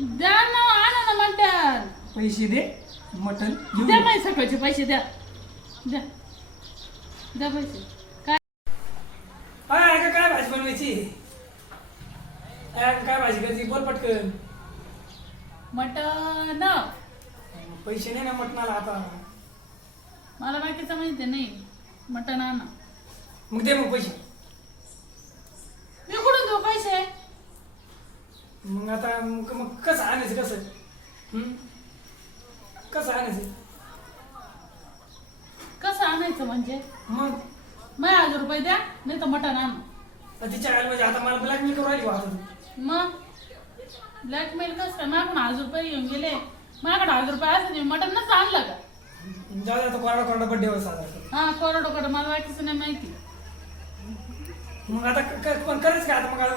द्या ना, आणा ना मटण. पैसे दे, मटण घेऊन द्या ये. माझे सकाळचे पैसे द्या. द्या द्या पैसे. काय काय भाजी बनवायची? काय भाजी करायची? बोल पटकन. मटण? पैसे नाही ना मटणाला आता. मला बाकीचं माहिती नाही. मटण आणा. मग दे मग पैसे. मी कुठून देऊ पैसे? मग आता मग कसं आणायचं कसं? कसं आणायचं? कसं आणायचं म्हणजे? मग मग 1000 रुपये द्या, नाही तर मटण आण. तिच्या आईला म्हणजे आता मला ब्लॅकमेल करू राहिली आता. मग ब्लॅकमेल कसं काय? माझ्याकडून 1000 रुपये घेऊन गेले. माझ्याकडे 1000 रुपये असते मटण नसतं आणलं का? जाऊ दे आता कोरडा बड्डे वर साजरा. हा कोरडं मला बाकीचं नाही माहिती. मग आता पण करायचं का आता? मग आता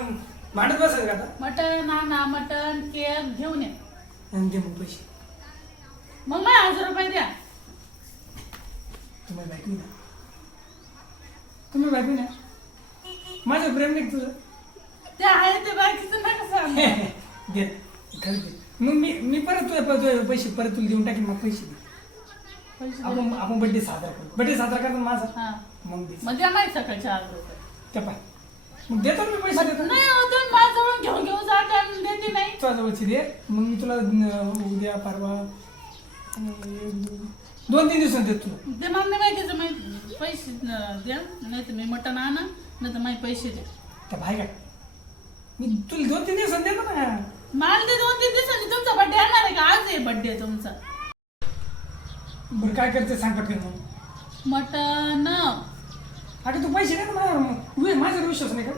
भांडत बसायचं का आता? मटण आणा, मटण केक घेऊन ये. आणि दे मग पैसे. मग मला 1000 रुपये द्या. तुम्ही बायको ना, तुम्ही बायको ना, माझं प्रेम नाही का तुझं? ते आहे ते बाकीचं नका सांगू. दे खरं दे. मग मी परत तुझे पैसे परत तुला देऊन टाकेन. मग पैसे दे. पैसे आपण बड्डे साजरा करू. बड्डे साजरा करतो माझा. हा मग दे. मग द्या माहिती सकाळचे 1000 रुपये. त्या पाय मग देतो ना मी पैसे देतो. नाही हो, तुम्ही माझ्याजवळून घेऊन जाता आणि देते नाही. तुझ्या जवळची दे. मग मी तुला उद्या परवा 2-3 दिवसांत देतो तुला. ते मला नाही माहितीचं माहिती. पैसे द्या, नाही तर मी मटण आणा, नाही तर माझे पैसे द्या. त्या भाई काय मी तुला 2-3 दिवसांत देतो ना. मला ते 2-3 दिवसांनी तुमचा बड्डे येणार आहे का? आज आहे बड्डे तुमचा. बरं काय करते सांग पटकन. मग मटण अगं तू पैसे दे ना मला. माझ्यावर विश्वास नाही का?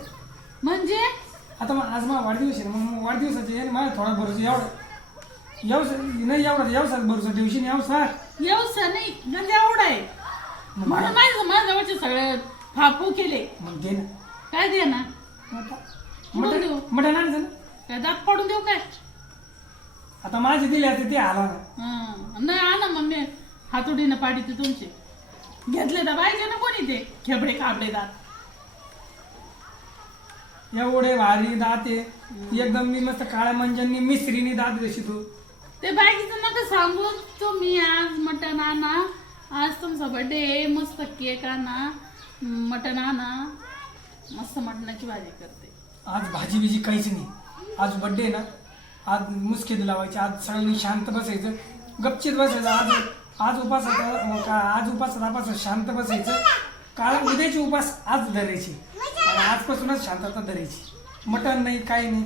म्हणजे आता मग आज मला वाढदिवस आहे. मग वाढदिवसाचे आहे माझ्या थोडा भरोसा एवढा भरोसा दिवशी यावसा व्यवसाय नाही म्हणजे एवढा आहे म्हणून माझ्यावरचे सगळे फापू केले. मग दे ना. काय दे ना? कुठून देऊ? मटण आणायचं ना. काय दात पडून देऊ काय? आता माझे दिले आता ते आला ना. हा नाही आणा मग मी हातोडीनं पाडी ते तुमचे घेतले तर पाहिजे ना कोणी ते खेबडे खाबडे दात. एवढे भारी दात आहे एकदम. मी मस्त काळ्या मंजांनी मिस्त्रीनी दात जशी तू. ते बाकीचं नका सांगू. तुम्ही आज मटण आणा. आज तुमचा बर्थडे. मस्त केक आणा, मटण आणा. मस्त मटणाची भाजी करते. आज भाजी बिजी काहीच नाही. आज बड्डे ना. आज मुस्किल लावायची. आज सगळ्यांनी शांत बसायचं, गपचित बसायचं. आज उपासात शांत बसायचं. काल उद्याची उपास आज धरायची आणि आजपासूनच शांतता धरायची. मटण नाही, काही नाही.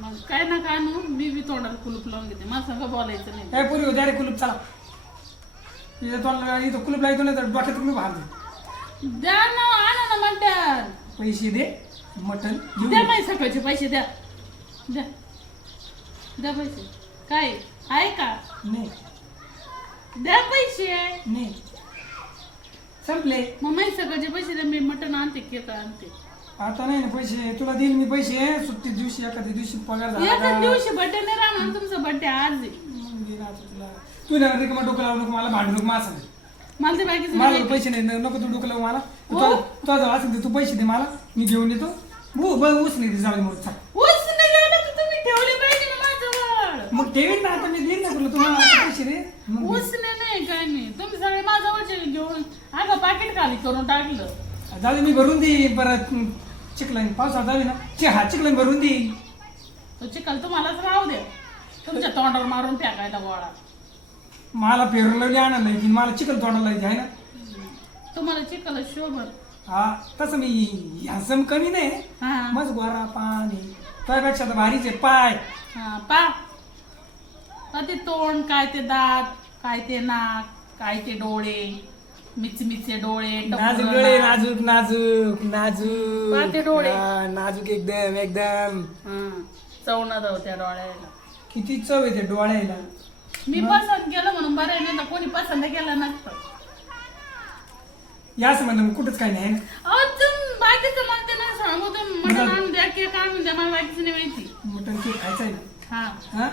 मग काय ना काय आणू. मी बी तोंडाला कुलूप लावून घेते. मला सगळं बोलायचं नाही. काय पुरी उद्या रे कुलूप. चला इथं तोंडाला इथं कुलूप लावतो नाही तर डोक्यात कुलूप हाणतो. द्या ना, आणा ना मटण. पैसे दे, मटण घेऊन द्या ये. माझे सकाळचे पैसे द्या. द्या द्या पैसे. काय आहे का? नाही द्या पैसे. नाही संपले. मग माझे सकाळचे पैसे द्या. मी मटण आणते, केक आणते. आता नाही ना पैसे. तुला देईल मी पैसे सुट्टी दिवशी, एखाद्या दिवशी पगार झाला एकाच का? दिवशी बर्थडे नाही राहणार तुमचा. बर्थडे आज आहे. मग दे ना आता तुला. तू ना रिकामा डोकं लावू नको. मला भांडू नको माझं. मला ते बाकीचं मला नाही. पैसे नाही नको. तू डोकं लावू मला. हो. तुझा जवळ असेल तर तू पैसे दे मला. मी घेऊन येतो. ऊस नाही दे जाऊ मग. चल ऊस नाही गेलं तर तुम्ही ठेवले पाहिजे ना माझ्याजवळ. मग ठेवीन ना. आता मी देईन ना तुला. तुम्हाला आता पैसे दे मग दे. ऊस नाही काय नाही. तुम्ही सगळे माझ्यावरचे घेऊन अगं पाकिट खाली करून टाकलं. जाऊ दे मी भरून देईन. परत चिखलाईन पावसात जावी ना. चिखलाईन भरून देईन. तो चिखल तुम्हालाच राहू द्या. तुमच्या तोंडावर मारून फेकायला गोळा. मला पेरवली आणायला येते. मला चिखल तोडायला येते आहे ना. तुम्हाला चिखल शोभत. हा तसं मी ह्यासम कमी नाही. हा मस्त गोरा पाणी त्यापेक्षा तर भारीच आहे पाय. हा पा ते तोंड, काय ते दात, काय ते नाक, काय ते डोळे, मिचमिचे डोळे, नाजूक टपोरं डोळे. नाक. नाजूक पाहते डोळे. हा, नाजूक एकदम. चवणा जाऊ त्या डोळ्याला. किती चव येते डोळ्याला. मी पसंत केलं म्हणून बरं आहे, नाही तर कोणी पसंत केलं नसतं. याच म्हणलं मग कुठंच काही नाही. अहो तुम्ही बाकीचं म्हणते ना सांगू. तुम्ही मटण आणून द्या, केक आणून द्या. मला बाकीचं नाही माहिती. मटण केक खायचं आहे ना. हा हा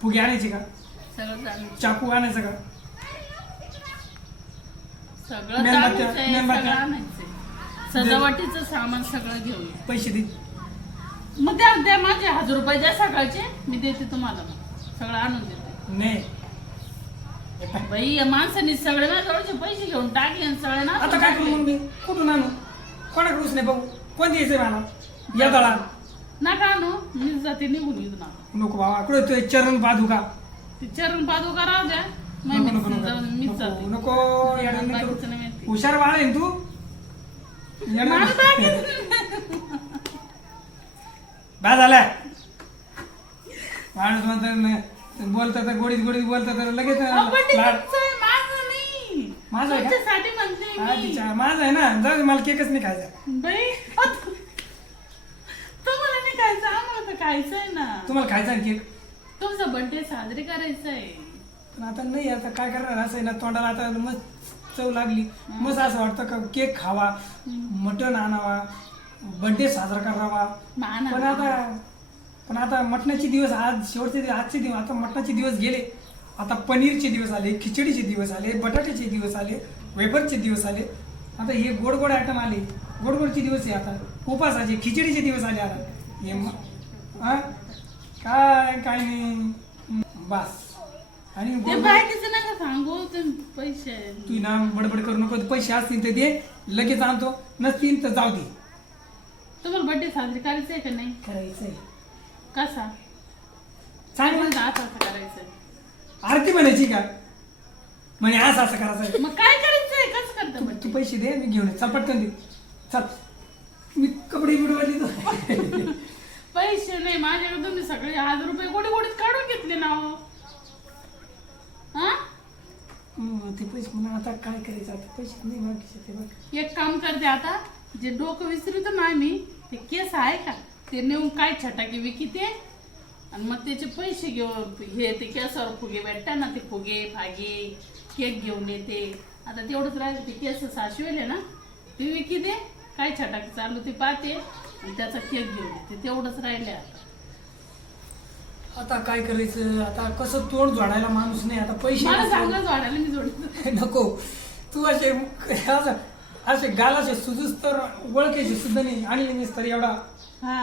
फुगे आणायची का? सगळं चालू. चाकू आणायचं का? सगळं मेणबत्त्या, चालूच आहे. मेणबत्त्या. सगळं आणायचंय. सजावटीचं सामान सगळं घेऊन. पैसे दे. मग द्या द्या माझे 1000 रुपये द्या सकाळचे, मी देते तुम्हाला सगळं आणून देते. नाही हे पाय. बाई या माणसाने सगळे माझ्याजवळचे पैसे घेऊन टाकले आणि सगळे ना आता काय करू मग मी कुठून आणू कोणाकडूनच नाही बघू कोण द्यायचंय मला या दळा नका आणू, मीच जाते निघून इथून आता. नको बाबा कुठे तुझे चरण पादू का ते चरण पादुका राहू द्या, मग नको मी नको नको जाऊन मीच नको जाते. नको येडं नाही करू. बाकीचं नाही माहिती. हुशार बाळ आहे ना तू येडं मला नाही. बाकी- बा झालाय माणूस म्हणतात बोलतात तर गोडीत गोडीत बोलतात तर लगेच अहो, पण ते लाड. तुमचं आहे, माझं नाही. माझं आहे का? तुमच्यासाठी म्हणते हा, मी. तिच्या माझं आहे ना जाऊ दे, मला केकच नाही खायचा बाई तुम्हाला नाही खायचं, आम्हाला तर खायचं आहे ना. तुम्हाला खायचा ना केक तुमचा बर्थडे साजरी करायचा आहे. पण आता नाही आता काय करणार असं आहे ना तोंडाला आता मस्त चव लागली मस्त असं वाटतं का केक खावा मटण आणावा बर्थडे साजरा करावा माना. पण आता मटणाचे दिवस आज शेवटचे दिवस आजचे दिवस आता मटणाचे दिवस गेले आता पनीरचे दिवस आले खिचडीचे दिवस आले बटाट्याचे दिवस आले वेफरचे दिवस आले आता हे गोड गोड आयटम आले गोड गोडचे दिवस आहे आता उपासाचे खिचडीचे दिवस आले आता हे हा काय काय नाही बस आणि ते गोड- बाकीचं नका सांगू, ते पैसे आहेत. तू ना बडबड करू नको पैसे असतील तर दे लगेच आणतो नसतील तर जाऊ दे तुम्हाला बर्थडे साजरी करायचा आहे का नाही? करायचंय कसा चांगलं सांगा आता असं करायचंय. आरती म्हणायची का म्हणे असं असं करायचं मग काय करायचंय, कसं करता तू बर्थडे? पैसे दे मी घेऊन ये. चल पटकन दे चल मी कपडे बिडवायला देतो पैसे नाही माझ्याकडे, तुम्ही सगळे 1000 रुपये गोडी गोडीत काढून घेतले ना हो. हा ते पैसे म्हणून आता काय करायचं आता पैसे नाही बाकीचे ते बघ एक काम करते आता, जे डोकं विसरतो ना मी, ते केस आहे का ते नेऊन काय छटाके विकिते आणि मग त्याचे पैसे घेऊन हे ते केसावर फुगे भेटतात ना, ते फुगे फागे केक घेऊन येते. आता तेवढंच राहिले, ते केस साशवेले ना ते विकिते, काय छटाके चालू ते पाहते आणि त्याचा केक घेऊन येते. तेवढंच राहिले आता. आता काय करायचं आता कसं तोंड जोडायला माणूस नाही आता पैसे मला नसले- चांगलंच वाढायला मी जोडतो. नको तू असे असं असे गालाचे सुजूस तर ओळखायचे सुद्धा नाही आणि नाहीस तर एवढा हा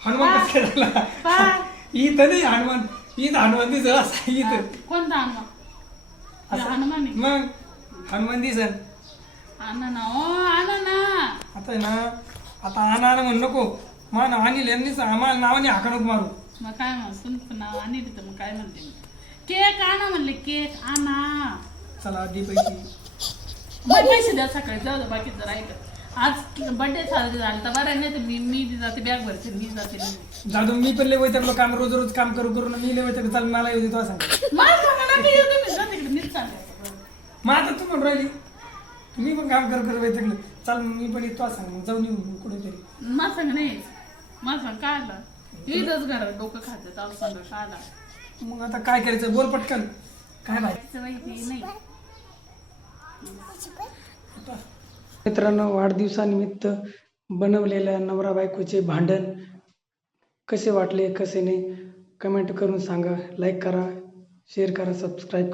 हनुमान कसं काय झाला पहा. इथं नाही हनुमान इथं हनुमान दिसत असा इथं कोणता हनुमान? असं. हनुमान आहे. मग हनुमान दिसन आणा ना ओ आणा ना. आता आहे ना आता आणा आणा म्हणू नको मान अनिल यांनीच आम्हाला नावाने हाका नको मारू मग काय म्हणत तुमचं नाव आणि तर मग काय म्हणते मी? केक आणा म्हणले, केक आणा. चला दे पैसे मग पैसे द्या सकाळी, जाऊ दे बाकीचं राहिलं. आज बर्थडे साजरी झाला तर बरं नाही तर मी जाते बॅग भरते, मी जाते निघून. जाऊ दे, मी पण लय वैतागलो काम रोज रोज काम करू करू मी लय वैतागलो चाल मला येऊ दे तो सांग मला सांगा ना, मी येतो, मी जाते इकडे, मीच चालले. मग आता तू म्हणून राहिली तुम्ही पण काम कर कर वैतागलो चाल मी पण येतो सांग मग जाऊन येऊ कुठेतरी मला सांग नाही, मला सांग काय आला इथंच घरात डोकं खाते, चालू सांग काय आला. मग आता काय करायचं बोल पटकन काय भाई माहिती नाही. मित्रांनो वाढदिवसानिमित्त बनवलेल्या नवरा बायकोचे भांडण कसे वाटले कसे नाही कमेंट करून सांगा लाईक करा शेअर करा सबस्क्राईब करा